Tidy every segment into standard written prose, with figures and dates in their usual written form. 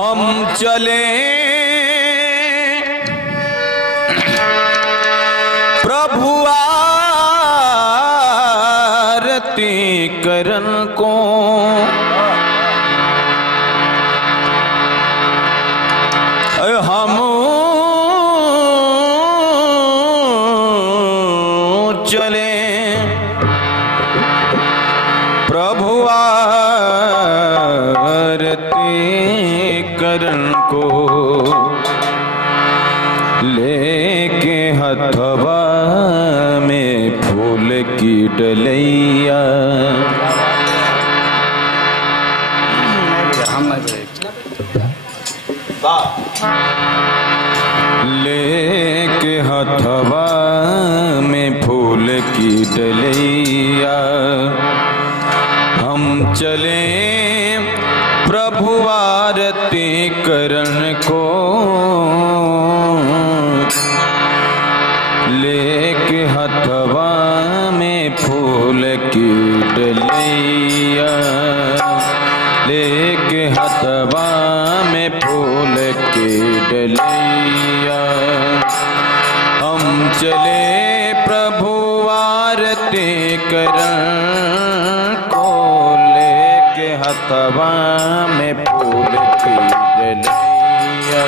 हम चले प्रभु आरती करन को, हम चले प्रभु आरती करन को, लेके हथवा में फूल की डलैया। लेके हथवा में फूल की डलैया, हम चले प्रभु आरती करन को, लेके हथवा में फूल की डलैया, लेके हथवा में फूल की डलैया, हम चले प्रभु आरती करन को, लेके हथवा में फूल की डलैया।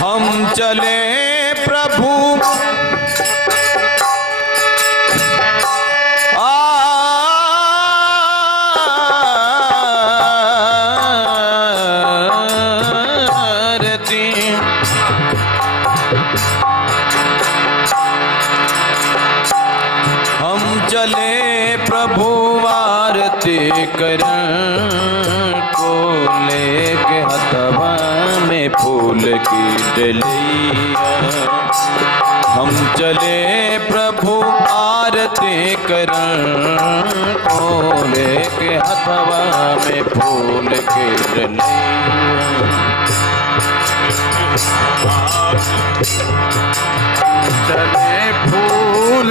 हम चले प्रभु आरती, हम चले प्रभु आरती करन को, लेके हथवा में फूल की डलैया, हम चले प्रभु आरती करन को, लेके हथवा में फूल की डलैया। चले फूल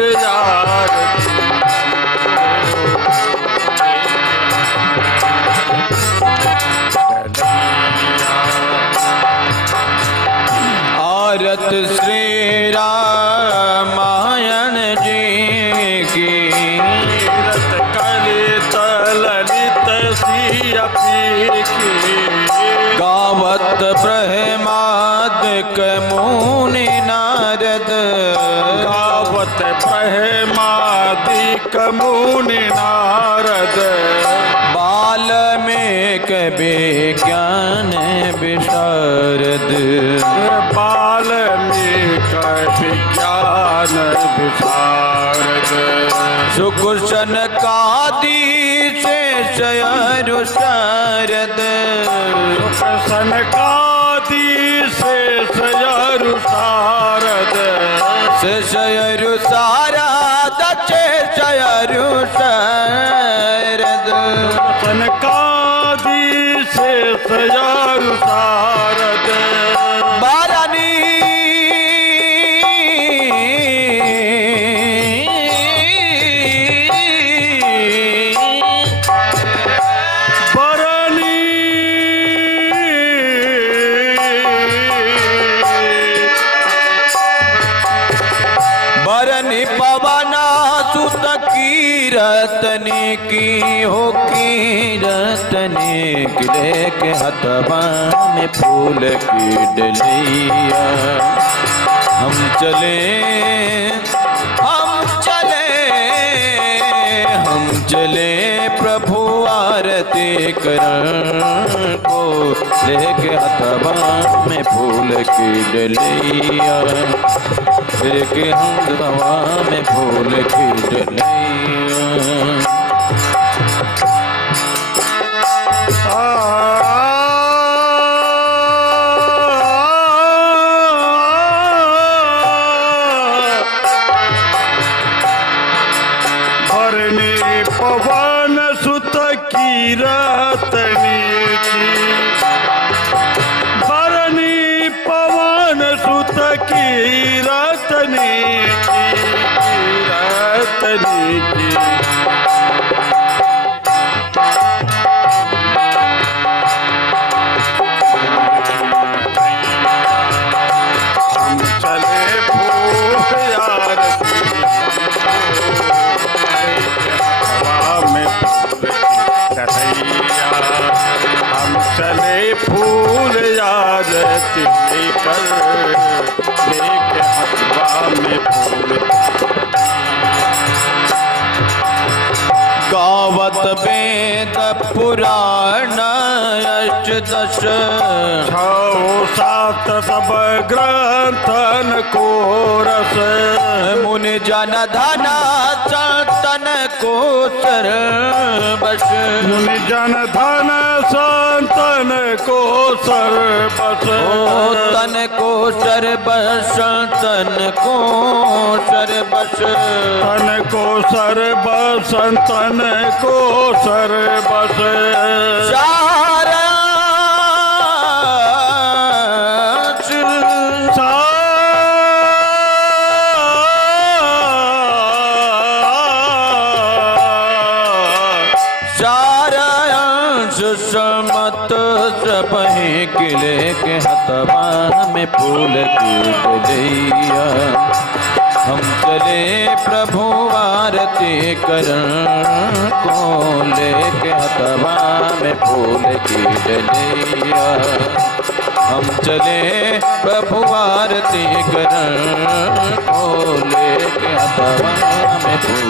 आरत श्री रामायण जी की, कलित ललित सियपी की, गावत ब्रह्मादिक मुनि नारद, गावत ब्रह्मादिक मुनि नारद, वाल्मीकि विज्ञान विशारद, वाल्मीकि विज्ञान विशारद, सुख सनकादि शेष अरु शारद, सनकादि शेष अरु शारद, शेष अरु शारद, शेष अरु शारद, सनकादि शेष अरु शारद, बारानी बरनी पवना सुत कीरतनी की हो, कीरतनी की, लेके हथवा में फूल की डलैया, हम चले हम चले हम चले प्रभु आरती करन को, लेके हथवा में फूल की डलैया, लेके हथवा में फूल की डलैया। भरनी पवन सुत कीरतनी की, भरनी पवन सुत कीरतनी की, रतनी की। हम चले फूल आरती हवा में कन्हैया। हम चले फूल आरती लेकर लेके हवा में फूल। गावत वेद पुराण अष्टदश, 6-7 सब ग्रंथन को रस। मुनि जन धन संतन को सर्वश। मुनि जन धन संतन को सर्वस। तन को सर्वश, तन को सर्वश। तन को सर्वस, तन को सर्वस। समत सबहि किले के हथवा में फूल की डलिया। हम चले प्रभु आरती करण को लेके हथवा में फूल की डलिया। हम चले प्रभु आरती करण को लेके हथवा में फूल।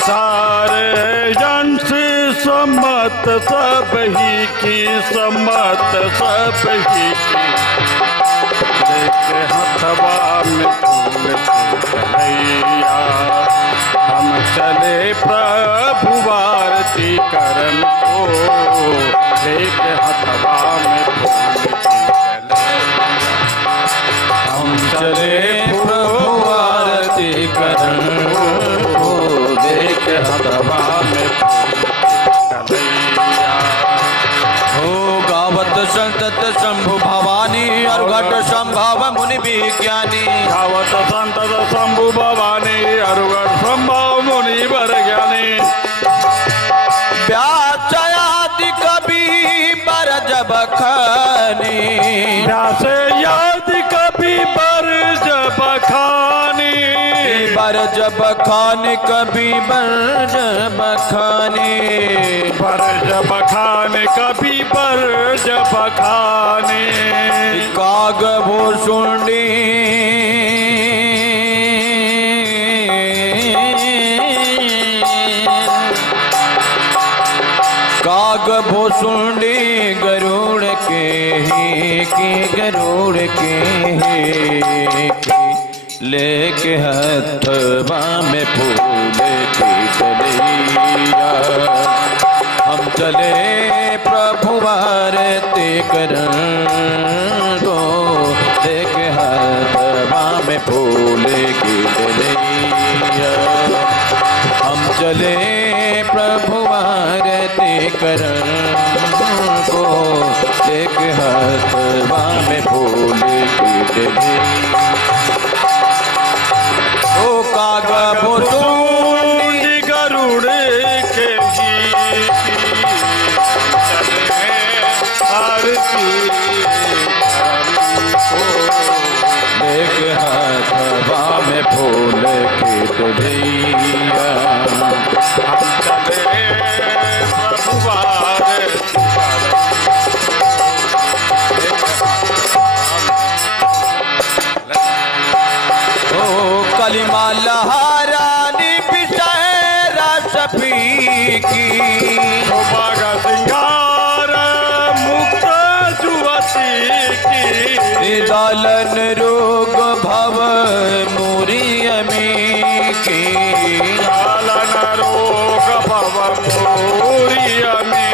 सारे जन से सम्मत सब ही की, सम्मत सब ही की। लेके हथवा में फूल कन्हैया। हम चले प्रभु आरती करन को लेके हथवा में फूल कन्हैया। हम चले प्रभु आरती करन को लेके हथवा में कन्हैया। हो गावत संतत शंभु भवानी और घट संभव मुनि विज्ञानी। गावत संतत शंभु भवानी अरुगढ़ संभव मुनि वर ज्ञानी। व्यास आदि कवि बर जब खानी। व्यास आदि कवि बर जब खानी। बर जब खानी कवि बर जब खानी। बर जब खाने कभी बर जब खाने। काग भूषुंडी काग भूषुंडी गरुड़ के ही की, गरुड़ के ही की। लेके हथवा में फूल की डलिया। हम चले प्रभु आरती करन को लेके हथवा में फूल की डलिया। हम चले प्रभु आरती करन को लेके हथवा में फूल की डलिया। ओ काग भूषुंडी गरुड़ के ही चले आरती लेके हथवा में फूल की डलिया। हम चले प्रभु आरती ओ कलिमा लहरानी पिसाए रस पीकी। बाग सिंगार मुक्त जुवती की। दालन रोग भव मुरियमी की। दालन रोग भव मुरियमी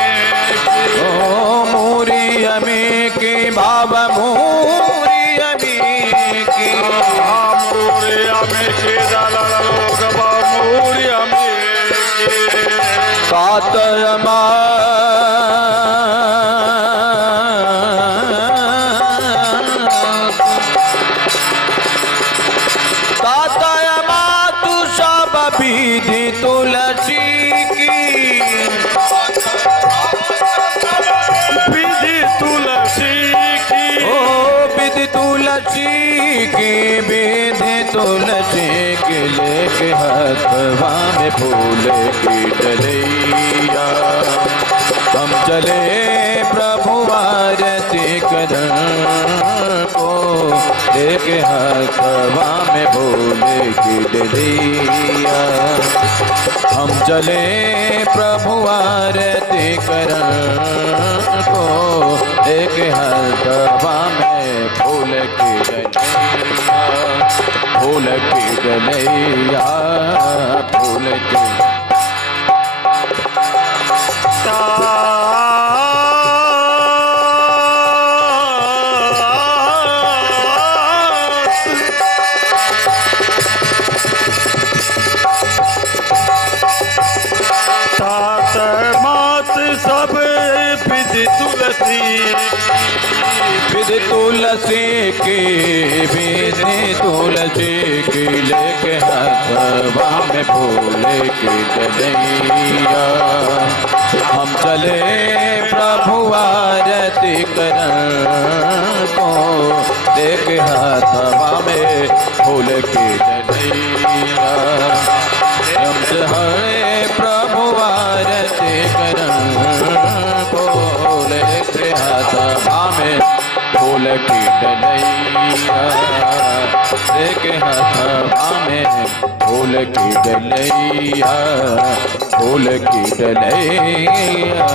की। ओ मुरियमी की भाव मुरियमी की। मुरियमी की लोग मूरी अमी तातयमा तातयमा तू सब विधि तुलसी की विधि तुलसी की ओ विधि तुलसी की विधि तुलसी के लेके हथवा में फूल की डलिया हम चले प्रभु आरती करन को लेके हथवा में फूल की डलिया हम चले प्रभु आरती करन को लेके हथवा में फूल की डलिया फूल की डलिया फूल की तात मात सब विधि तुलसी विधि तुलसी की विधि तुलसी की लेके हथवा में फूल की डलिया हम चले प्रभु आरती करन को लेके हथवा में फूल की डलिया हम चले प्रभु आरती करन को लेके हथवा में फूल की डलिया लेके हथवा में फूल की डलिया फूल की डलिया